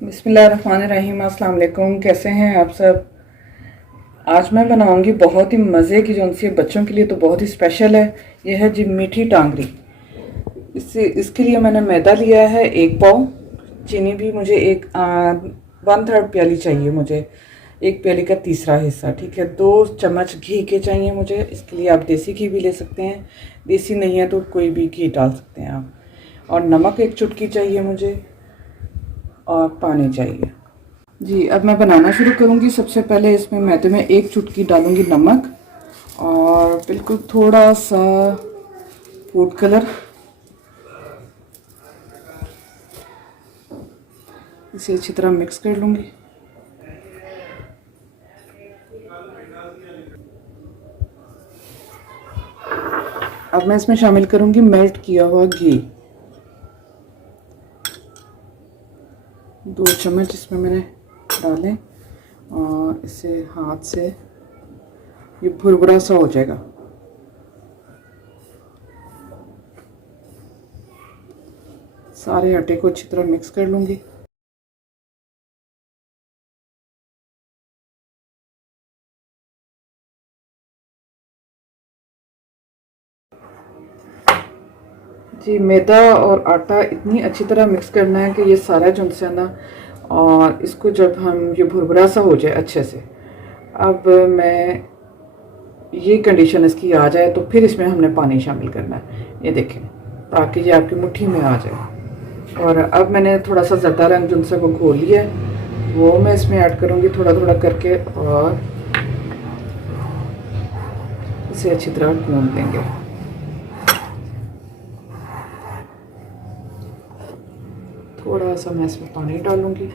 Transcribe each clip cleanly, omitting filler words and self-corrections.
बिस्मिल्लाहिर्रहमानिर्रहीम। अस्सलाम वालेकुम। कैसे हैं आप सब। आज मैं बनाऊंगी बहुत ही मज़े की, जो सी बच्चों के लिए तो बहुत ही स्पेशल है। यह है जी मीठी टांगरी। इसके लिए मैंने मैदा लिया है 1 पाव। चीनी भी मुझे 1/3 प्याली चाहिए मुझे। 1 प्याली का तीसरा हिस्सा, ठीक है। 2 चम्मच घी के चाहिए मुझे। इसके लिए आप देसी घी भी ले सकते हैं, देसी नहीं है तो कोई भी घी डाल सकते हैं आप। और नमक 1 चुटकी चाहिए मुझे, और पानी चाहिए जी। अब मैं बनाना शुरू करूँगी। सबसे पहले इसमें मैदे में 1 चुटकी डालूँगी नमक, और बिल्कुल थोड़ा सा फूड कलर। इसे अच्छी तरह मिक्स कर लूँगी। अब मैं इसमें शामिल करूँगी मेल्ट किया हुआ घी। 2 चम्मच इसमें मैंने डालें, और इसे हाथ से ये भुरभुरा सा हो जाएगा। सारे आटे को अच्छी तरह मिक्स कर लूँगी। जी, मैदा और आटा इतनी अच्छी तरह मिक्स करना है कि ये सारा जो है ना, और इसको जब हम ये भुरभुरा सा हो जाए अच्छे से, अब मैं ये कंडीशन इसकी आ जाए तो फिर इसमें हमने पानी शामिल करना है। ये देखें, ताकि ये आपकी मुट्ठी में आ जाए। और अब मैंने थोड़ा सा ज़्यादा रंग जो सा वो घोल लिया है, वो मैं इसमें ऐड करूँगी थोड़ा थोड़ा करके, और इसे अच्छी तरह गूंद लेंगे। थोड़ा सा मैं इसमें पानी डालूँगी।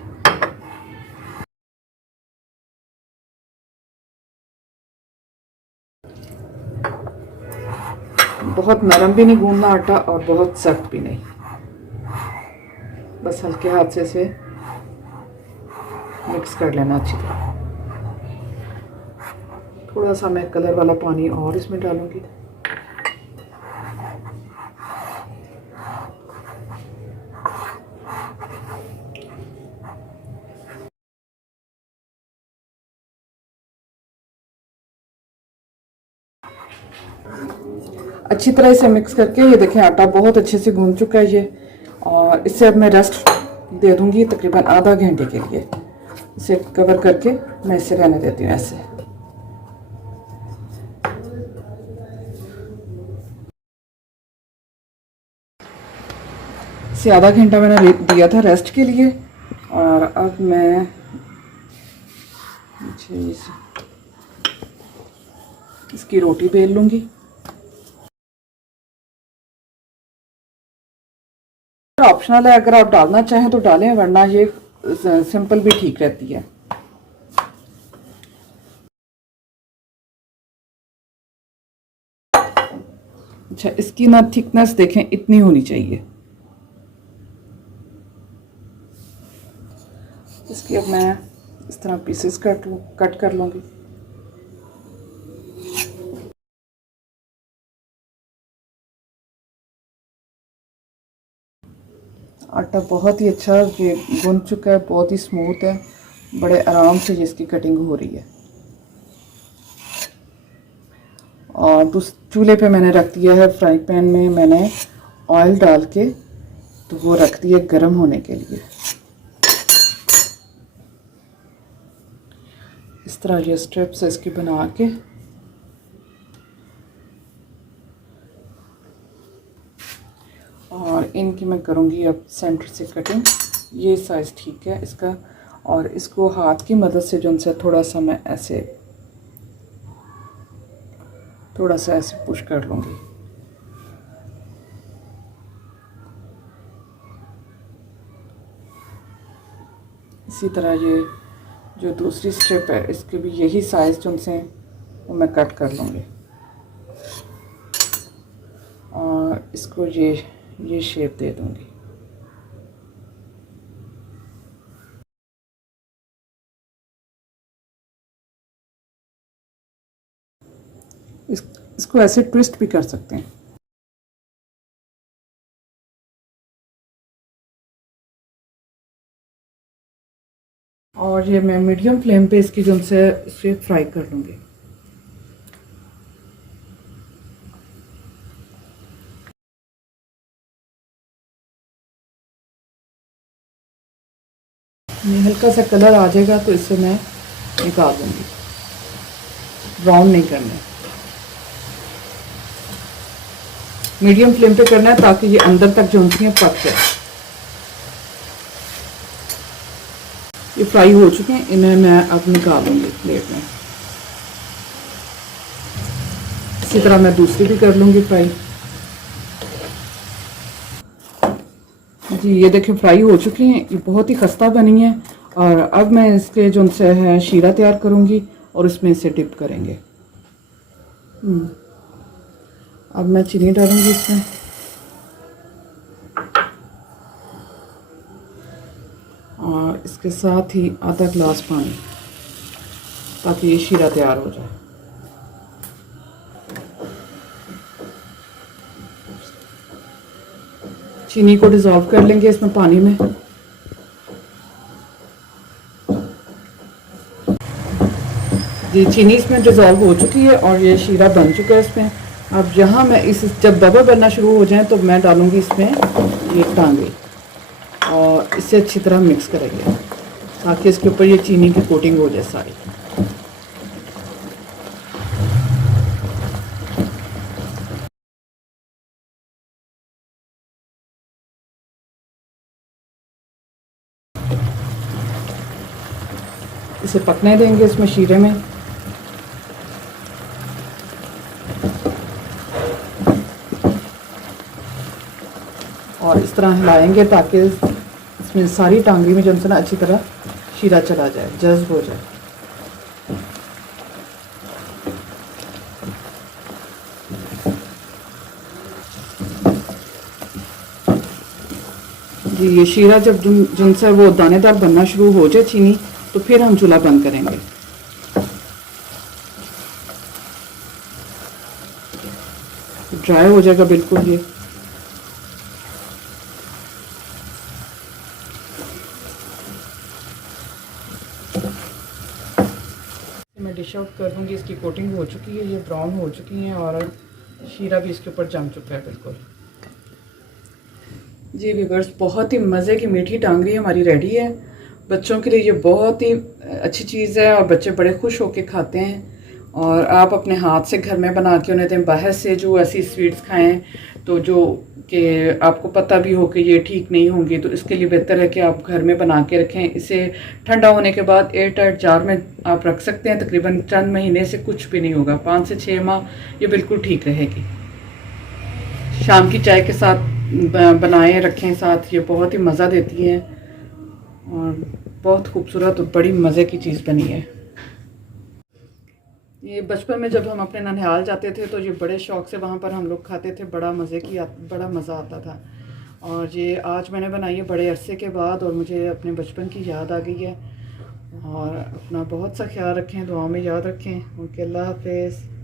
बहुत नरम भी नहीं गूंदना आटा, और बहुत सख्त भी नहीं, बस हल्के हाथ से इसे मिक्स कर लेना अच्छी तरह। थोड़ा सा मैं कलर वाला पानी और इसमें डालूंगी। अच्छी तरह इसे मिक्स करके, ये देखें आटा बहुत अच्छे से गूंद चुका है ये। और इसे अब मैं रेस्ट दे दूंगी तकरीबन आधा घंटे के लिए। इसे कवर करके मैं इसे रहने देती हूँ ऐसे। इसे आधा घंटा मैंने दिया था रेस्ट के लिए, और अब मैं इसकी रोटी बेल लूँगी। ऑप्शनल है, अगर आप डालना चाहें तो डालें, वरना ये सिंपल भी ठीक रहती है। अच्छा, इसकी ना थिकनेस देखें, इतनी होनी चाहिए। इसकी अब मैं इस तरह पीसेस कट कर लूँगी। आटा बहुत ही अच्छा ये गूंद चुका है, बहुत ही स्मूथ है, बड़े आराम से इसकी कटिंग हो रही है। और चूल्हे पे मैंने रख दिया है, फ्राई पैन में मैंने ऑयल डाल के तो वो रख दिया गर्म होने के लिए। इस तरह ये स्ट्रिप्स इसकी बना के, और इनकी मैं करूँगी अब सेंटर से कटिंग। ये साइज़ ठीक है इसका, और इसको हाथ की मदद से जो उनसे थोड़ा सा मैं ऐसे पुश कर लूँगी। इसी तरह ये जो दूसरी स्ट्रिप है, इसके भी यही साइज़ जो उनसे वो मैं कट कर लूँगी, और इसको ये शेप दे दूँगी। इसको ऐसे ट्विस्ट भी कर सकते हैं। और ये मैं मीडियम फ्लेम पे इसकी जो से इसे फ्राई कर लूँगी। ये हल्का सा कलर आ जाएगा तो इससे मैं निकाल दूँगी, ब्राउन नहीं करना, मीडियम फ्लेम पे करना है ताकि ये अंदर तक जो है पक जाए। ये फ्राई हो चुके हैं, इन्हें मैं अब निकालूंगी प्लेट में। इसी तरह मैं दूसरी भी कर लूँगी फ्राई। जी ये देखिए फ्राई हो चुकी हैं, ये बहुत ही खस्ता बनी है। और अब मैं इसके जो से है शीरा तैयार करूँगी और इसमें इसे डिप करेंगे। अब मैं चीनी डालूँगी इसमें, और इसके साथ ही आधा गिलास पानी, ताकि ये शीरा तैयार हो जाए। चीनी को डिज़ोल्व कर लेंगे इसमें पानी में। ये चीनी इसमें डिज़ोल्व हो चुकी है और ये शीरा बन चुका है इसमें। अब यहाँ मैं इस जब बबल बनना शुरू हो जाए तो मैं डालूँगी इसमें ये टांगरी और इसे अच्छी तरह मिक्स करेंगे ताकि इसके ऊपर ये चीनी की कोटिंग हो जाए सारी। इसे पकने देंगे इसमें शीरे में। और इस तरह हिलाएंगे ताकि इसमें सारी टांगरी में जो है ना अच्छी तरह शीरा चला जाए, जज्ब हो जाए। जी ये शीरा जब जिनसे वो दानेदार बनना शुरू हो जाए चीनी, तो फिर हम चूल्हा बंद करेंगे। ड्राई हो जाएगा बिल्कुल ये। मैं डिश आउट कर दूंगी, इसकी कोटिंग हो चुकी है, ये ब्राउन हो चुकी हैं और शीरा भी इसके ऊपर जम चुका है बिल्कुल। जी व्यूअर्स, बहुत ही मज़े की मीठी टांगरी हमारी रेडी है। बच्चों के लिए ये बहुत ही अच्छी चीज़ है और बच्चे बड़े खुश होकर खाते हैं। और आप अपने हाथ से घर में बना के उन्हें दें। बाहर से जो ऐसी स्वीट्स खाएं तो जो कि आपको पता भी हो कि ये ठीक नहीं होंगी, तो इसके लिए बेहतर है कि आप घर में बना के रखें। इसे ठंडा होने के बाद एयर टाइट जार में आप रख सकते हैं। तकरीबन चंद महीने से कुछ भी नहीं होगा, 5 से 6 माह ये बिल्कुल ठीक रहेगी। शाम की चाय के साथ बनाएं रखें साथ, ये बहुत ही मज़ा देती हैं और बहुत खूबसूरत और बड़ी मज़े की चीज़ बनी है। ये बचपन में जब हम अपने ननिहाल जाते थे तो ये बड़े शौक़ से वहाँ पर हम लोग खाते थे, बड़ा मज़ा आता था। और ये आज मैंने बनाई है बड़े अरसे के बाद और मुझे अपने बचपन की याद आ गई है। और अपना बहुत सा ख्याल रखें, दुआ में याद रखें। ओके, अल्लाह हाफ़िज़।